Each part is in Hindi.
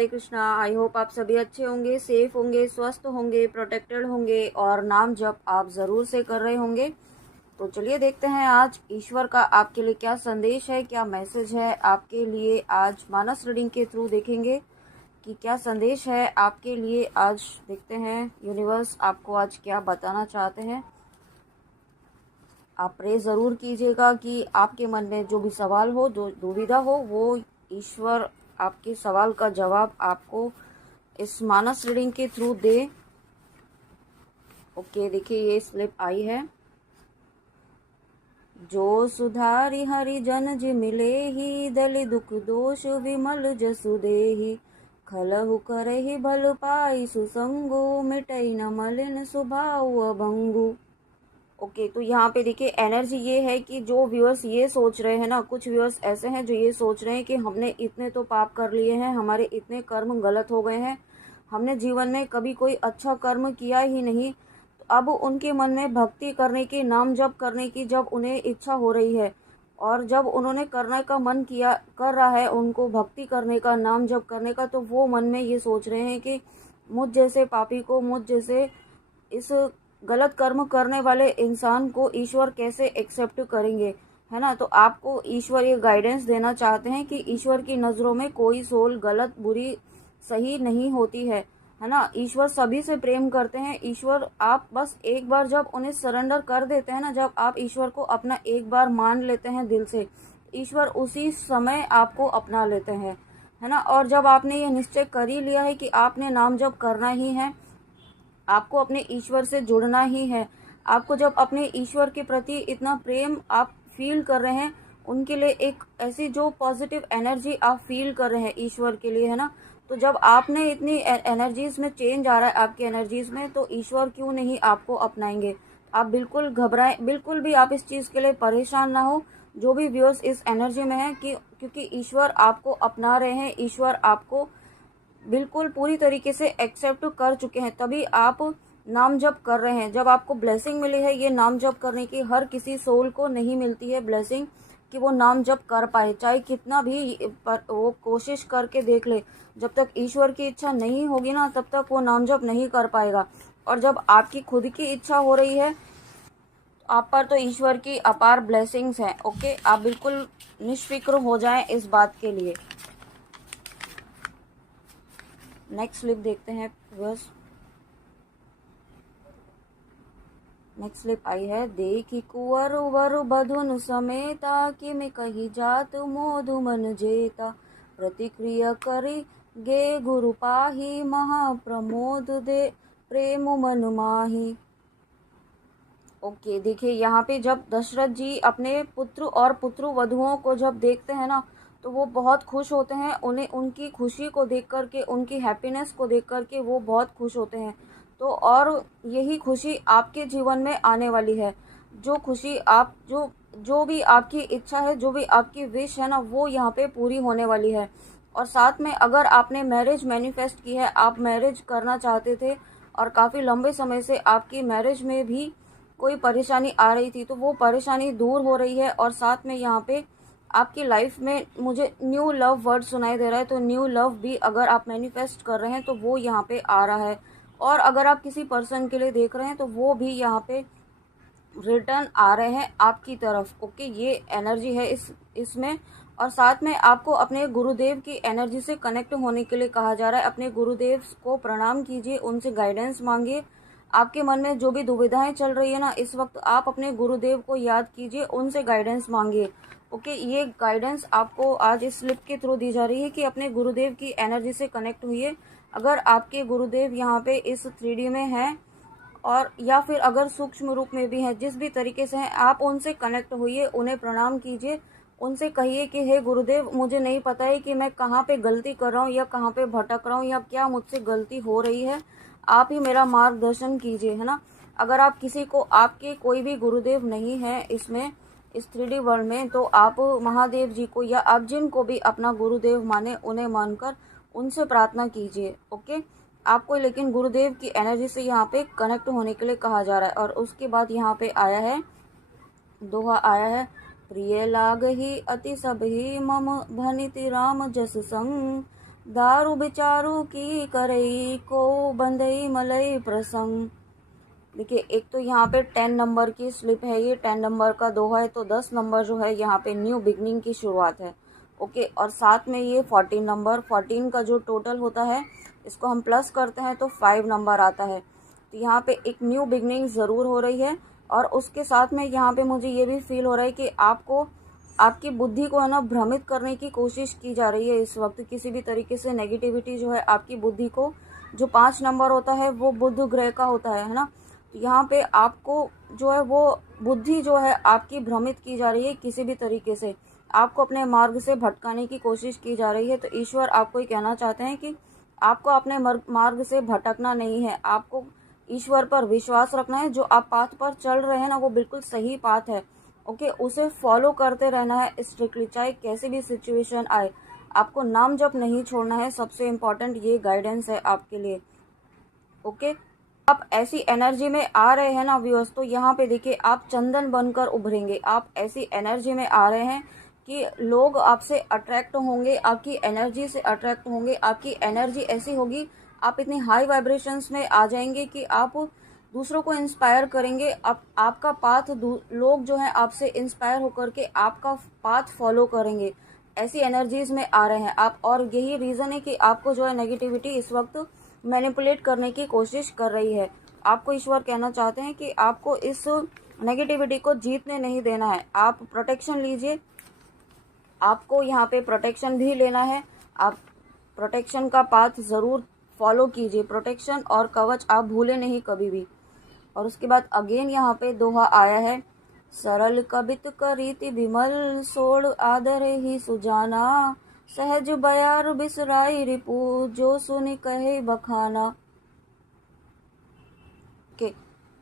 राधे कृष्णा। आई होप आप सभी अच्छे होंगे, सेफ होंगे, स्वस्थ होंगे, प्रोटेक्टेड होंगे और नाम जप आप ज़रूर से कर रहे होंगे। तो चलिए देखते हैं आज ईश्वर का आपके लिए क्या संदेश है, क्या मैसेज है आपके लिए। आज मानस रीडिंग के थ्रू देखेंगे कि क्या संदेश है आपके लिए। आज देखते हैं यूनिवर्स आपको आज क्या बताना चाहते हैं। आप प्रे ज़रूर कीजिएगा कि आपके मन में जो भी सवाल हो, जो दुविधा हो, वो ईश्वर आपके सवाल का जवाब आपको इस मानस रीडिंग के थ्रू दे। ओके, देखिए ये स्लिप आई है। जो सुधारी हरि जन जी मिले ही, दलि दुख दोष विमल जसु देहि। खलहु करहि भल पाई सुसंगु, मिटई न मलिन स्वभाव अभंगु। ओके, तो यहाँ पे देखिए एनर्जी ये है कि जो व्यूअर्स ये सोच रहे हैं ना, कुछ व्यूअर्स ऐसे हैं जो ये सोच रहे हैं कि हमने इतने तो पाप कर लिए हैं, हमारे इतने कर्म गलत हो गए हैं, हमने जीवन में कभी कोई अच्छा कर्म किया ही नहीं। तो अब उनके मन में भक्ति करने की, नाम जप करने की जब उन्हें इच्छा हो रही है और जब उन्होंने करने का मन किया, कर रहा है उनको भक्ति करने का, नाम जप करने का, तो वो मन में ये सोच रहे हैं कि मुझ जैसे पापी को, मुझ जैसे इस गलत कर्म करने वाले इंसान को ईश्वर कैसे एक्सेप्ट करेंगे, है ना। तो आपको ईश्वर ये गाइडेंस देना चाहते हैं कि ईश्वर की नज़रों में कोई सोल गलत, बुरी, सही नहीं होती है ना। ईश्वर सभी से प्रेम करते हैं। ईश्वर, आप बस एक बार जब उन्हें सरेंडर कर देते हैं ना, जब आप ईश्वर को अपना एक बार मान लेते हैं दिल से, ईश्वर उसी समय आपको अपना लेते हैं, है ना। और जब आपने ये निश्चय कर ही लिया है कि आपने नाम जप करना ही है, आपको अपने ईश्वर से जुड़ना ही है, आपको जब अपने ईश्वर के प्रति इतना प्रेम आप फील कर रहे हैं, उनके लिए एक ऐसी जो पॉजिटिव एनर्जी आप फील कर रहे हैं ईश्वर के लिए, है ना। तो जब आपने इतनी एनर्जीज में चेंज आ रहा है आपकी एनर्जीज में, तो ईश्वर क्यों नहीं आपको अपनाएंगे। आप बिल्कुल घबराएं, बिल्कुल भी आप इस चीज़ के लिए परेशान ना हो, जो भी व्यूअर्स इस एनर्जी में है, कि क्योंकि ईश्वर आपको अपना रहे हैं, ईश्वर आपको बिल्कुल पूरी तरीके से एक्सेप्ट कर चुके हैं, तभी आप नाम जप कर रहे हैं। जब आपको ब्लेसिंग मिली है ये नाम जप करने की, हर किसी सोल को नहीं मिलती है ब्लेसिंग कि वो नाम जप कर पाए, चाहे कितना भी वो कोशिश करके देख ले। जब तक ईश्वर की इच्छा नहीं होगी ना, तब तक वो नाम जप नहीं कर पाएगा। और जब आपकी खुद की इच्छा हो रही है, आप पर तो ईश्वर की अपार ब्लेसिंग्स हैं। ओके, आप बिल्कुल निश्फिक्र हो जाएं इस बात के लिए। नेक्स्ट स्लिप देखते हैं बस। नेक्स्ट स्लिप आई है। देखी कुंवर वर बधुन समेता, कि मैं कही जात मोधु मन जेता। प्रतिक्रिया करी गे गुरु पाही, महाप्रमोद दे प्रेम मन माही। ओके, देखिए यहाँ पे जब दशरथ जी अपने पुत्र और पुत्र वधुओं को जब देखते हैं ना, तो वो बहुत खुश होते हैं। उन्हें उनकी खुशी को देख करके, उनकी हैप्पीनेस को देख करके वो बहुत खुश होते हैं। तो और यही खुशी आपके जीवन में आने वाली है। जो खुशी आप, जो भी आपकी इच्छा है, जो भी आपकी विश है ना, वो यहाँ पे पूरी होने वाली है। और साथ में अगर आपने मैरिज मैनिफेस्ट की है, आप मैरिज करना चाहते थे और काफ़ी लंबे समय से आपकी मैरिज में भी कोई परेशानी आ रही थी, तो वो परेशानी दूर हो रही है। और साथ में यहाँ पे आपकी लाइफ में मुझे न्यू लव वर्ड सुनाई दे रहा है, तो न्यू लव भी अगर आप मैनिफेस्ट कर रहे हैं तो वो यहाँ पे आ रहा है। और अगर आप किसी पर्सन के लिए देख रहे हैं तो वो भी यहाँ पे रिटर्न आ रहे हैं आपकी तरफ। ओके, ये एनर्जी है इसमें। और साथ में आपको अपने गुरुदेव की एनर्जी से कनेक्ट होने के लिए कहा जा रहा है। अपने गुरुदेव को प्रणाम कीजिए, उनसे गाइडेंस मांगिए। आपके मन में जो भी दुविधाएं चल रही है ना, इस वक्त आप अपने गुरुदेव को याद कीजिए, उनसे गाइडेंस मांगिए। ओके, ये गाइडेंस आपको आज इस स्लिप के थ्रू दी जा रही है कि अपने गुरुदेव की एनर्जी से कनेक्ट हुइए। अगर आपके गुरुदेव यहाँ पे इस 3D में हैं, और या फिर अगर सूक्ष्म रूप में भी हैं, जिस भी तरीके से हैं, आप उनसे कनेक्ट होइए, उन्हें प्रणाम कीजिए। उनसे कहिए कि हे गुरुदेव, मुझे नहीं पता है कि मैं कहाँ पे गलती कर रहा हूँ या कहाँ पे भटक रहा हूँ या क्या मुझसे गलती हो रही है, आप ही मेरा मार्गदर्शन कीजिए, है ना। अगर आप किसी को, आपके कोई भी गुरुदेव नहीं है इसमें, इस 3D वर्ल्ड में, तो आप महादेव जी को या आप जिनको भी अपना गुरुदेव माने, उन्हें मानकर उनसे प्रार्थना कीजिए। ओके, आपको लेकिन गुरुदेव की एनर्जी से यहाँ पे कनेक्ट होने के लिए कहा जा रहा है। और उसके बाद यहाँ पे आया है, दोहा आया है। प्रिय लाग ही अति सब ही, मम भनिति राम जस संग। दारू बिचारू की करई को बंदई मलई प्रसंग। देखिए एक तो यहाँ पे 10 नंबर की स्लिप है, ये 10 नंबर का दोहा है, तो 10 नंबर जो है यहाँ पे न्यू बिगनिंग की शुरुआत है। ओके, और साथ में ये 14 नंबर, 14 का जो टोटल होता है इसको हम प्लस करते हैं तो 5 नंबर आता है। तो यहाँ पे एक न्यू बिगनिंग ज़रूर हो रही है। और उसके साथ में यहाँ पे मुझे ये भी फील हो रहा है कि आपको आपकी बुद्धि को है ना भ्रमित करने की कोशिश की जा रही है इस वक्त। किसी भी तरीके से नेगेटिविटी जो है आपकी बुद्धि को, जो 5 नंबर होता है वो बुध ग्रह का होता है ना, तो यहाँ पे आपको जो है वो बुद्धि जो है आपकी भ्रमित की जा रही है, किसी भी तरीके से आपको अपने मार्ग से भटकाने की कोशिश की जा रही है। तो ईश्वर आपको ये कहना चाहते हैं कि आपको अपने मार्ग से भटकना नहीं है, आपको ईश्वर पर विश्वास रखना है। जो आप पाथ पर चल रहे हैं ना वो बिल्कुल सही पाथ है। ओके, उसे फॉलो करते रहना है स्ट्रिक्टली, चाहे कैसी भी सिचुएशन आए। आपको नाम जप नहीं छोड़ना है, सबसे इम्पोर्टेंट ये गाइडेंस है आपके लिए। ओके, आप ऐसी एनर्जी में आ रहे हैं ना व्यूअर्स, तो यहाँ पे देखिए आप चंदन बनकर उभरेंगे। आप ऐसी एनर्जी में आ रहे हैं कि लोग आपसे अट्रैक्ट होंगे, आपकी एनर्जी से अट्रैक्ट होंगे। आपकी एनर्जी ऐसी होगी, आप इतनी हाई वाइब्रेशंस में आ जाएंगे कि आप दूसरों को इंस्पायर करेंगे। आपका पाथ लोग जो हैं आपसे इंस्पायर होकर के आपका पाथ फॉलो करेंगे। ऐसी एनर्जीज में आ रहे हैं आप, और यही रीज़न है कि आपको जो है नेगेटिविटी इस वक्त मैनिपुलेट करने की कोशिश कर रही है। आपको ईश्वर कहना चाहते हैं कि आपको इस नेगेटिविटी को जीतने नहीं देना है। आप प्रोटेक्शन लीजिए, आपको यहाँ पे प्रोटेक्शन भी लेना है। आप प्रोटेक्शन का पाथ ज़रूर फॉलो कीजिए, प्रोटेक्शन और कवच आप भूले नहीं कभी भी। और उसके बाद अगेन यहाँ पे दोहा आया है, सरल कबित करीति विमल सोड़ आदर ही सुजाना, सहज बयार बिसराई रिपु जो सुनि कहे बखाना। ओके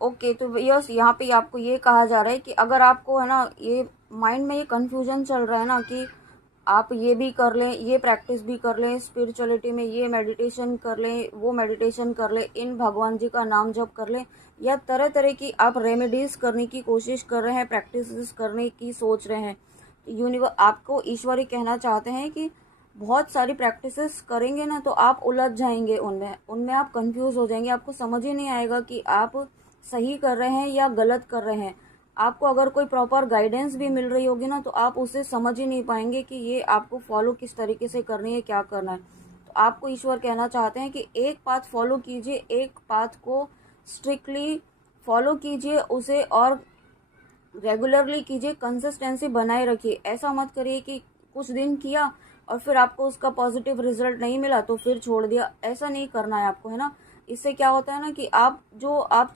ओके, तो यस यहाँ पे आपको ये कहा जा रहा है कि अगर आपको है ना ये माइंड में ये कंफ्यूजन चल रहा है ना कि आप ये भी कर लें, ये प्रैक्टिस भी कर लें, स्पिरिचुअलिटी में ये मेडिटेशन कर लें, वो मेडिटेशन कर लें, इन भगवान जी का नाम जप कर लें, या तरह तरह की आप रेमेडीज़ करने की कोशिश कर रहे हैं, प्रैक्टिस करने की सोच रहे हैं। आपको ईश्वर ही कहना चाहते हैं कि बहुत सारी प्रैक्टिसेस करेंगे ना तो आप उलझ जाएंगे, उनमें आप कंफ्यूज हो जाएंगे। आपको समझ ही नहीं आएगा कि आप सही कर रहे हैं या गलत कर रहे हैं। आपको अगर कोई प्रॉपर गाइडेंस भी मिल रही होगी ना तो आप उसे समझ ही नहीं पाएंगे कि ये आपको फॉलो किस तरीके से करनी है, क्या करना है। तो आपको ईश्वर कहना चाहते हैं कि एक पाथ फॉलो कीजिए, एक पाथ को स्ट्रिक्टली फॉलो कीजिए उसे, और रेगुलरली कीजिए, कंसिस्टेंसी बनाए रखिए। ऐसा मत करिए कि कुछ दिन किया और फिर आपको उसका पॉजिटिव रिजल्ट नहीं मिला तो फिर छोड़ दिया। ऐसा नहीं करना है आपको, है ना। इससे क्या होता है ना कि आप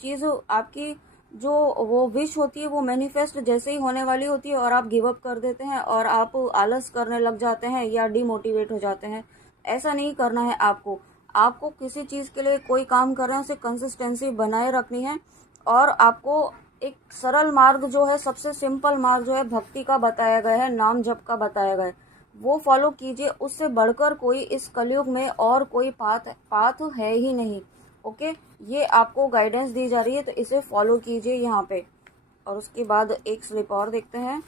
चीज़ आपकी जो वो विश होती है वो मैनिफेस्ट जैसे ही होने वाली होती है और आप गिव अप कर देते हैं और आप आलस करने लग जाते हैं या डिमोटिवेट हो जाते हैं। ऐसा नहीं करना है आपको। आपको किसी चीज़ के लिए कोई काम कर रहे हैं उसे कंसिस्टेंसी बनाए रखनी है। और आपको एक सरल मार्ग जो है, सबसे सिंपल मार्ग जो है भक्ति का बताया गया है, नाम जप का बताया गया है, वो फॉलो कीजिए। उससे बढ़कर कोई इस कलयुग में और कोई पाथ है ही नहीं। ओके, ये आपको गाइडेंस दी जा रही है तो इसे फॉलो कीजिए यहाँ पे। और उसके बाद एक स्लिप और देखते हैं।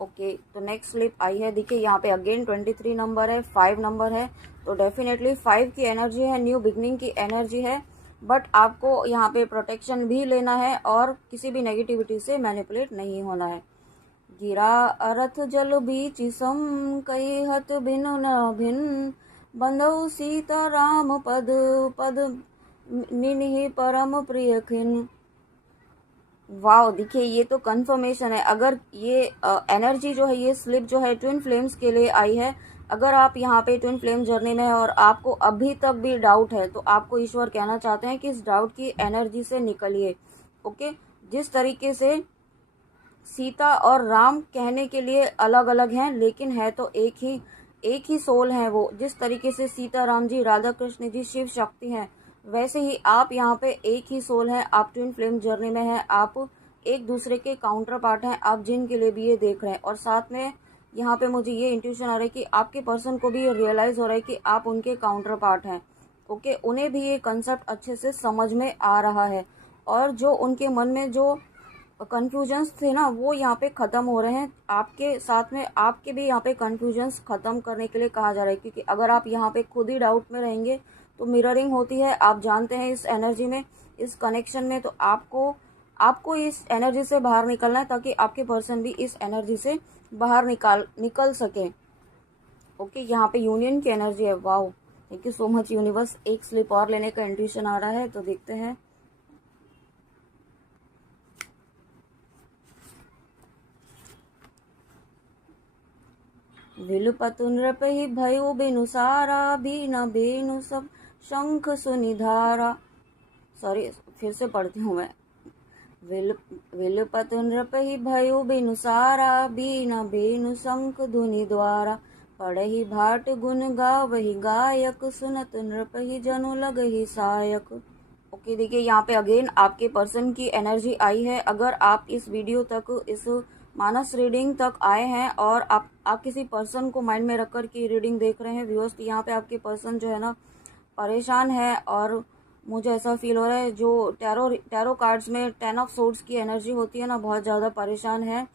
ओके, तो नेक्स्ट स्लिप आई है, देखिए यहाँ पे अगेन 23 नंबर है, 5 नंबर है। तो डेफिनेटली 5 की एनर्जी है, न्यू बिगनिंग की एनर्जी है। बट आपको यहाँ पे प्रोटेक्शन भी लेना है और किसी भी नेगेटिविटी से मैनिपुलेट नहीं होना है। गिरा अरथ जल बीच सम कई हत भिन न भिन, बंधु सीता राम पद पद निन्हि परम प्रिय खिन। वाह, देखिए ये तो कंफर्मेशन है। अगर ये एनर्जी जो है, ये स्लिप जो है ट्विन फ्लेम्स के लिए आई है। अगर आप यहाँ पे ट्विन फ्लेम जर्नी में है और आपको अभी तक भी डाउट है तो आपको ईश्वर कहना चाहते हैं कि इस डाउट की एनर्जी से निकलिए। ओके, जिस तरीके से सीता और राम कहने के लिए अलग अलग हैं लेकिन है तो एक ही सोल है वो। जिस तरीके से सीता राम जी, राधा कृष्ण जी शिव शक्ति हैं, वैसे ही आप यहाँ पे एक ही सोल हैं। आप ट्विन फ्लेम जर्नी में हैं, आप एक दूसरे के काउंटर पार्ट हैं, आप जिन के लिए भी ये देख रहे हैं। और साथ में यहाँ पे मुझे ये इंट्यूशन आ रहा है कि आपके पर्सन को भी ये रियलाइज़ हो रहा है कि आप उनके काउंटर पार्ट हैं। ओके, उन्हें भी ये कंसेप्ट अच्छे से समझ में आ रहा है। और जो उनके मन में जो कन्फ्यूजन्स थे ना वो यहाँ पे ख़त्म हो रहे हैं। आपके साथ में आपके भी यहाँ पे कन्फ्यूजन्स ख़त्म करने के लिए कहा जा रहा है, क्योंकि अगर आप यहाँ पे खुद ही डाउट में रहेंगे तो मिररिंग होती है, आप जानते हैं इस एनर्जी में, इस कनेक्शन में, तो आपको इस एनर्जी से बाहर निकलना है ताकि आपके पर्सन भी इस एनर्जी से बाहर निकल सके। ओके, यहाँ पे यूनियन की एनर्जी है। Wow, thank you so much universe. एक स्लिप और लेने का इंट्यूशन आ रहा है, तो देखते हैं। विलुपतु नृपहि भयो बिनु सारा, बीना बेनु सब शंख सुनिधारा। सॉरी, फिर से पढ़ती हूँ मैं। विलुपतु नृपहि भयो बिनु सारा, बीना बेनु शंख धुनि द्वारा। पढ़हि भाट गुण गावहि गायक, सुनत नृपहि जनु लगहि सायक। ओके, देखिए यहाँ पे अगेन आपके पर्सन की एनर्जी आई है। अगर आप इस वीडियो तक, इस मानस रीडिंग तक आए हैं और आप किसी पर्सन को माइंड में रखकर की रीडिंग देख रहे हैं व्यूअर्स, तो यहाँ पे आपके पर्सन जो है ना परेशान है। और मुझे ऐसा फील हो रहा है, जो टैरो कार्ड्स में 10 ऑफ सोर्ड्स की एनर्जी होती है ना, बहुत ज़्यादा परेशान है,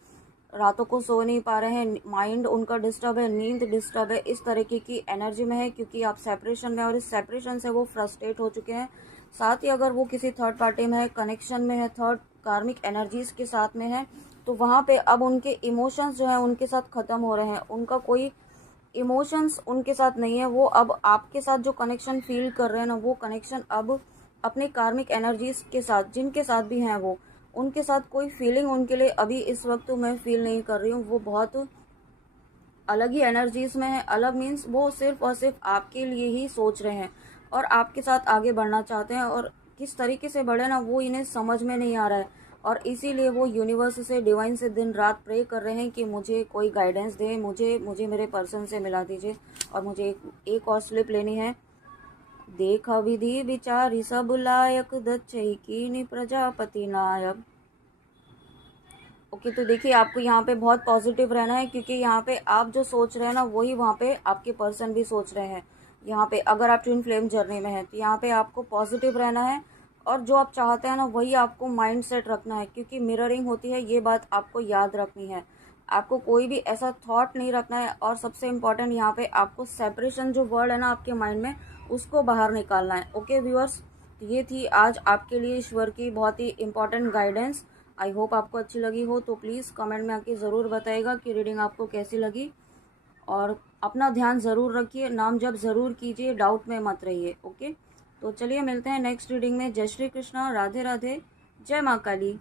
रातों को सो नहीं पा रहे हैं, माइंड उनका डिस्टर्ब है, नींद डिस्टर्ब है, इस तरीके की एनर्जी में है, क्योंकि आप सेपरेशन में, और इस सेपरेशन से वो फ्रस्ट्रेट हो चुके हैं। साथ ही अगर वो किसी थर्ड पार्टी में है, कनेक्शन में है, थर्ड कार्मिक एनर्जीज के साथ में है, तो वहाँ पे अब उनके इमोशंस जो हैं उनके साथ ख़त्म हो रहे हैं। उनका कोई इमोशंस उनके साथ नहीं है। वो अब आपके साथ जो कनेक्शन फील कर रहे हैं ना, वो कनेक्शन अब अपने कार्मिक एनर्जीज के साथ, जिनके साथ भी हैं वो, उनके साथ कोई फीलिंग उनके लिए अभी इस वक्त तो मैं फील नहीं कर रही हूँ। वो बहुत अलग ही एनर्जीज में है। अलग मीन्स वो सिर्फ और सिर्फ आपके लिए ही सोच रहे हैं और आपके साथ आगे बढ़ना चाहते हैं, और किस तरीके से बढ़े ना वो इन्हें समझ में नहीं आ रहा है। और इसीलिए वो यूनिवर्स से, डिवाइन से दिन रात प्रे कर रहे हैं कि मुझे कोई गाइडेंस दे, मुझे मेरे पर्सन से मिला दीजिए। और मुझे एक और स्लिप लेनी है। देखा विधि विचारी सब लायक, दच्चई कीनि प्रजापति नायक। ओके, तो देखिए आपको यहाँ पे बहुत पॉजिटिव रहना है, क्योंकि यहाँ पे आप जो सोच रहे हैं ना वही वहाँ पे आपके पर्सन भी सोच रहे हैं। यहाँ पे अगर आप ट्विन फ्लेम जर्नी में हैं तो यहाँ पे आपको पॉजिटिव रहना है, और जो आप चाहते हैं ना वही आपको माइंड सेट रखना है, क्योंकि मिररिंग होती है, ये बात आपको याद रखनी है। आपको कोई भी ऐसा थॉट नहीं रखना है, और सबसे इम्पॉर्टेंट यहाँ पे आपको सेपरेशन जो वर्ड है ना आपके माइंड में, उसको बाहर निकालना है। ओके व्यूअर्स, ये थी आज आपके लिए ईश्वर की बहुत ही इम्पॉर्टेंट गाइडेंस। आई होप आपको अच्छी लगी हो, तो प्लीज़ कमेंट में आके ज़रूर बताइएगा कि रीडिंग आपको कैसी लगी। और अपना ध्यान ज़रूर रखिए, नाम जप ज़रूर कीजिए, डाउट में मत रहिए। ओके, तो चलिए मिलते हैं नेक्स्ट रीडिंग में। जय श्री कृष्णा, राधे राधे, जय माँ काली।